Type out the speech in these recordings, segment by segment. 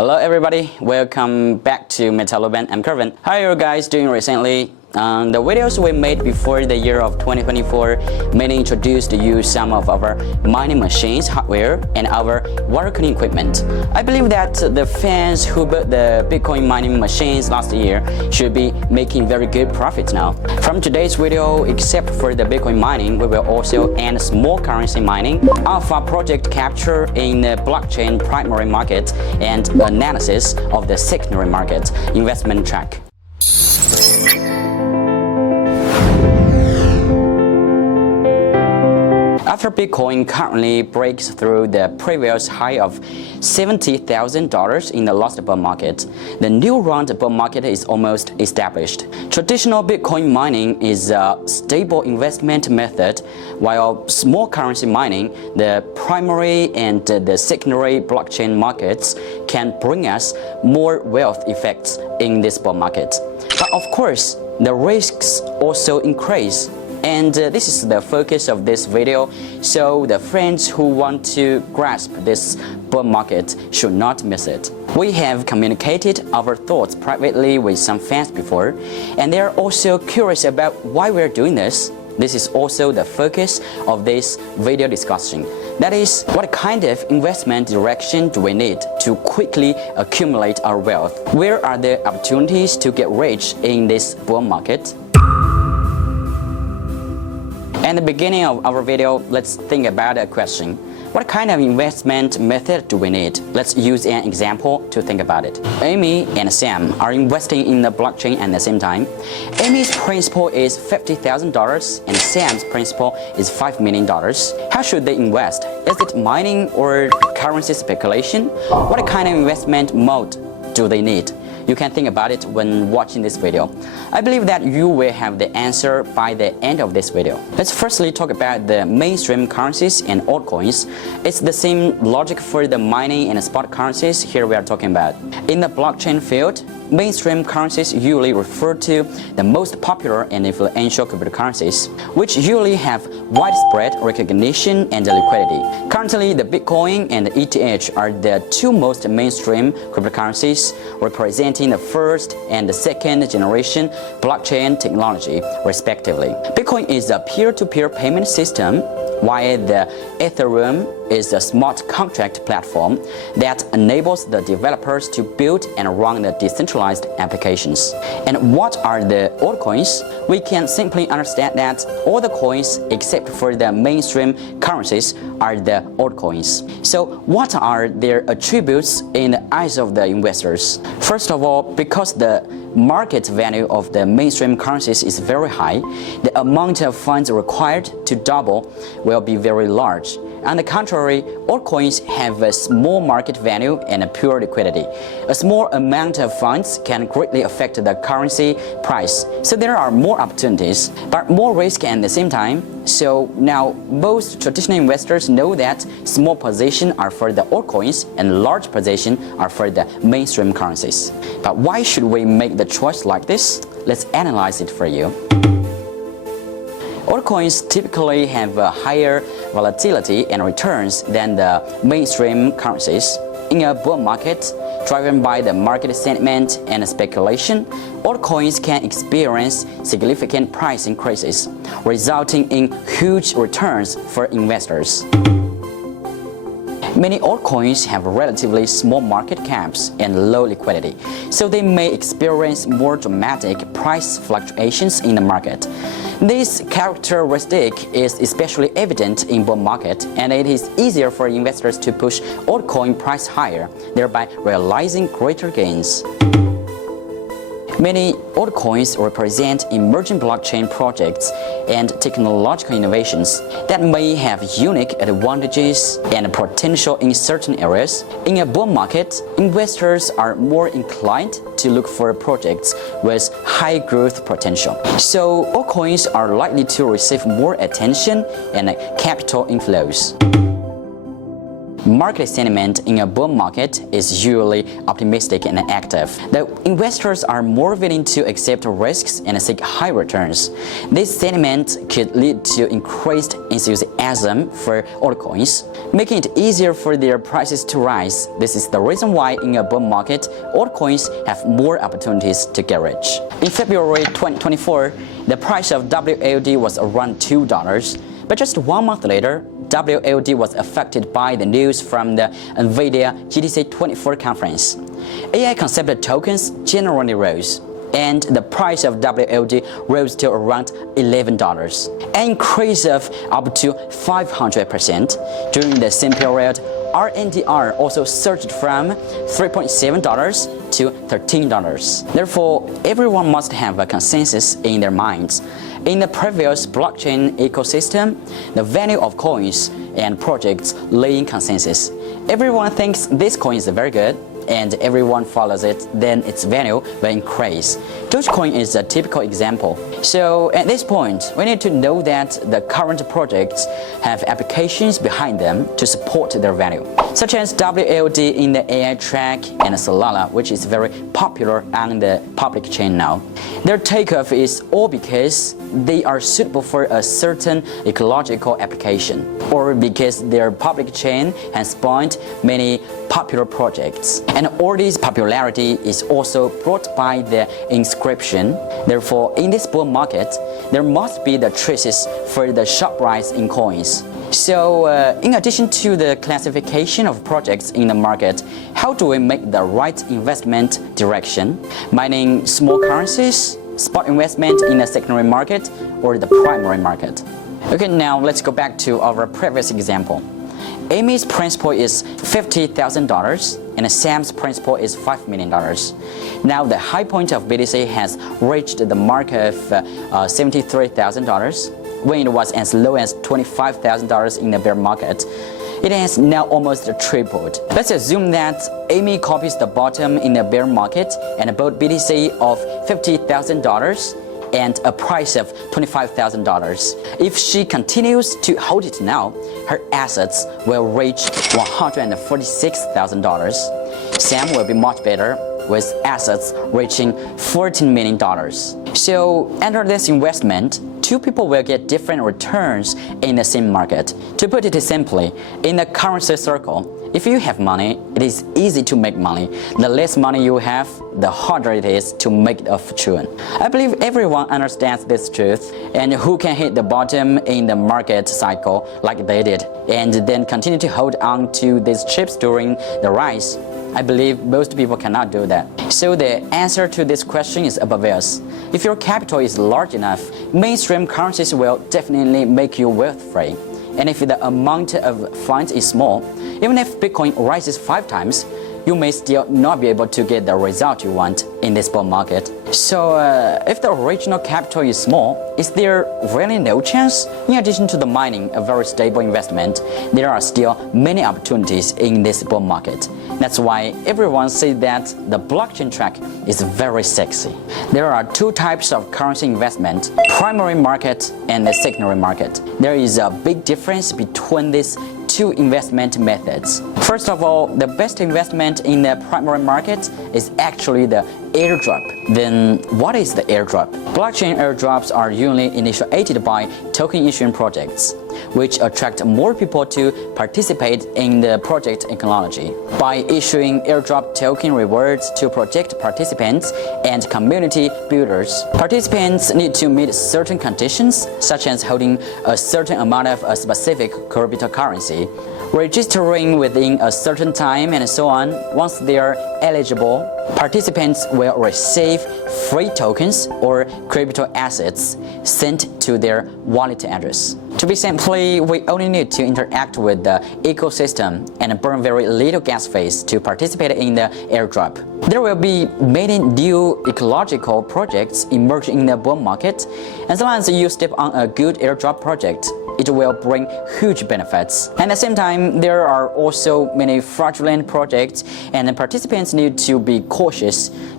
Hello everybody, welcome back to Meta-Luban. I'm Kevin. How are you guys doing recently? The videos we made before the year of 2024 mainly introduced you some of our mining machines, hardware, and our water cooling equipment. I believe that the fans who bought the Bitcoin mining machines last year should be making very good profits now. From today's video, except for the Bitcoin mining, we will also add small currency mining, alpha project capture in the blockchain primary market, and analysis of the secondary market investment track. After Bitcoin currently breaks through the previous high of $70,000 in the last bull market, the new round bull market is almost established. Traditional Bitcoin mining is a stable investment method, while small currency mining, the primary and the secondary blockchain markets, can bring us more wealth effects in this bull market. But of course, the risks also increase. And this is the focus of this video, so the friends who want to grasp this bull market should not miss it. We have communicated our thoughts privately with some fans before, and they are also curious about why we're doing this. This is also the focus of this video discussion. That is, what kind of investment direction do we need to quickly accumulate our wealth? Where are the opportunities to get rich in this bull market? At the beginning of our video, let's think about a question. What kind of investment method do we need? Let's use an example to think about it. Amy and Sam are investing in the blockchain at the same time. Amy's principal is $50,000 and Sam's principal is $5 million. How should they invest? Is it mining or currency speculation? What kind of investment mode do they need? You can think about it when watching this video. I believe that you will have the answer by the end of this video. Let's firstly talk about the mainstream currencies and altcoins. It's the same logic for the mining and spot currencies here we are talking about. In the blockchain field, mainstream currencies usually refer to the most popular and influential cryptocurrencies, which usually have widespread recognition and liquidity. Currently, the Bitcoin and the ETH are the two most mainstream cryptocurrencies, representing the first and the second generation blockchain technology, respectively. Bitcoin is a peer-to-peer payment system, while the Ethereum is a smart contract platform that enables the developers to build and run the decentralized applications. And what are the altcoins? We can simply understand that all the coins except for the mainstream currencies are the altcoins. So what are their attributes in the eyes of the investors? First of all, because the market value of the mainstream currencies is very high, the amount of funds required to double will be very large. On the contrary, altcoins have a small market value and a pure liquidity. A small amount of funds can greatly affect the currency price. So there are more opportunities, but more risk at the same time. So now most traditional investors know that small positions are for the altcoins and large positions are for the mainstream currencies. But why should we make the choice like this? Let's analyze it for you. Altcoins typically have a higher volatility and returns than the mainstream currencies. In a bull market, driven by the market sentiment and speculation, altcoins can experience significant price increases, resulting in huge returns for investors. Many altcoins have relatively small market caps and low liquidity, so they may experience more dramatic price fluctuations in the market. This characteristic is especially evident in bull market, and it is easier for investors to push altcoin price higher, thereby realizing greater gains. Many altcoins represent emerging blockchain projects and technological innovations that may have unique advantages and potential in certain areas. In a bull market, investors are more inclined to look for projects with high growth potential. So altcoins are likely to receive more attention and capital inflows. market sentiment in a bull market is usually optimistic and active. The investors are more willing to accept risks and seek high returns. This sentiment could lead to increased enthusiasm for altcoins, making it easier for their prices to rise. This is the reason why in a bull market, altcoins have more opportunities to get rich. In February 2024, the price of WLD was around $2, but just 1 month later, WLD was affected by the news from the NVIDIA GTC 24 conference. AI-concept tokens generally rose, and the price of WLD rose to around $11, an increase of up to 500%. During the same period, RNDR also surged from $3.7 to $13. Therefore, everyone must have a consensus in their minds. In the previous blockchain ecosystem, the value of coins and projects lay in consensus. Everyone thinks this coin is very good, and everyone follows it, then its value will increase. Dogecoin is a typical example. So at this point, we need to know that the current projects have applications behind them to support their value, such as WLD in the AI track and Solana, which is very popular on the public chain now. Their takeoff is all because they are suitable for a certain ecological application, or because their public chain has spawned many popular projects. And all this popularity is also brought by the inscription. Therefore, in this bull market, there must be the traces for the sharp rise in coins. So, in addition to the classification of projects in the market, how do we make the right investment direction? Mining small currencies, spot investment in the secondary market, or the primary market? Okay, now let's go back to our previous example. Amy's principal is $50,000 and Sam's principal is $5 million. Now the high point of BTC has reached the mark of $73,000 when it was as low as $25,000 in the bear market. It has now almost tripled. Let's assume that Amy copies the bottom in the bear market and bought BTC of $50,000 and a price of $25,000. If she continues to hold it now, her assets will reach $146,000. Sam will be much better, with assets reaching $14 million. So under this investment, two people will get different returns in the same market. To put it simply, in the currency circle, if you have money, it is easy to make money. The less money you have, the harder it is to make a fortune. I believe everyone understands this truth, and who can hit the bottom in the market cycle like they did, and then continue to hold on to these chips during the rise. I believe most people cannot do that. So the answer to this question is obvious. If your capital is large enough, mainstream currencies will definitely make you wealth-free. And if the amount of funds is small, even if Bitcoin rises 5 times, you may still not be able to get the result you want in this bull market. So if the original capital is small, is there really no chance? In addition to the mining, a very stable investment, there are still many opportunities in this bull market. That's why everyone says that the blockchain track is very sexy. There are 2 types of currency investment, primary market and the secondary market. There is a big difference between these 2 investment methods. First of all, the best investment in the primary market is actually the airdrop. Then what is the airdrop? Blockchain airdrops are usually initiated by token issuing projects, which attract more people to participate in the project technology. By issuing airdrop token rewards to project participants and community builders, participants need to meet certain conditions, such as holding a certain amount of a specific cryptocurrency, registering within a certain time, and so on. Once they are eligible, participants will receive free tokens or crypto assets sent to their wallet address. To be simply, we only need to interact with the ecosystem and burn very little gas fees to participate in the airdrop. There will be many new ecological projects emerging in the bull market. As long as you step on a good airdrop project, it will bring huge benefits. At the same time, there are also many fraudulent projects, and participants need to be cautious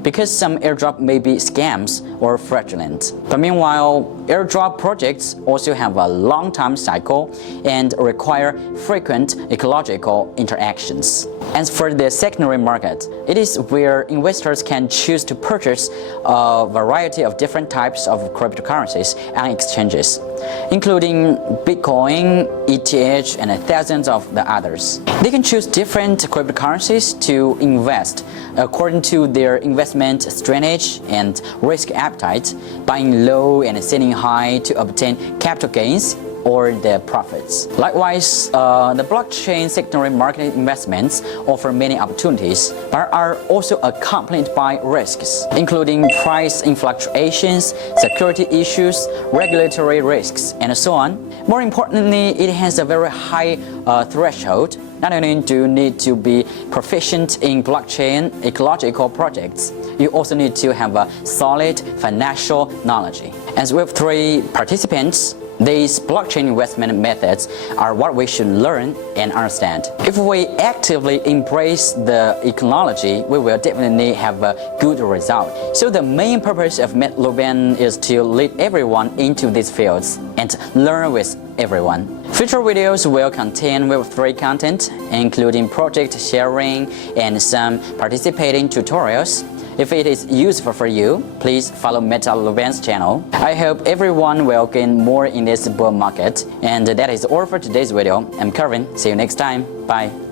because some airdrop may be scams or fraudulent. But meanwhile, airdrop projects also have a long time cycle and require frequent ecological interactions. As for the secondary market, it is where investors can choose to purchase a variety of different types of cryptocurrencies on exchanges, including Bitcoin, ETH, and thousands of the others. They can choose different cryptocurrencies to invest according to their investment strategy and risk appetite, buying low and selling high to obtain capital gains or the profits. Likewise, the blockchain secondary market investments offer many opportunities, but are also accompanied by risks, including price fluctuations, security issues, regulatory risks, and so on. More importantly, it has a very high threshold. Not only do you need to be proficient in blockchain ecological projects, you also need to have a solid financial knowledge. As Web3 participants, these blockchain investment methods are what we should learn and understand. If we actively embrace the ecology, we will definitely have a good result. So the main purpose of Meta-Luban is to lead everyone into these fields and learn with everyone. Future videos will contain Web3 content, including project sharing and some participating tutorials. If it is useful for you, please follow Meta-Luban's channel. I hope everyone will gain more in this bull market. And that is all for today's video. I'm Kevin. See you next time. Bye.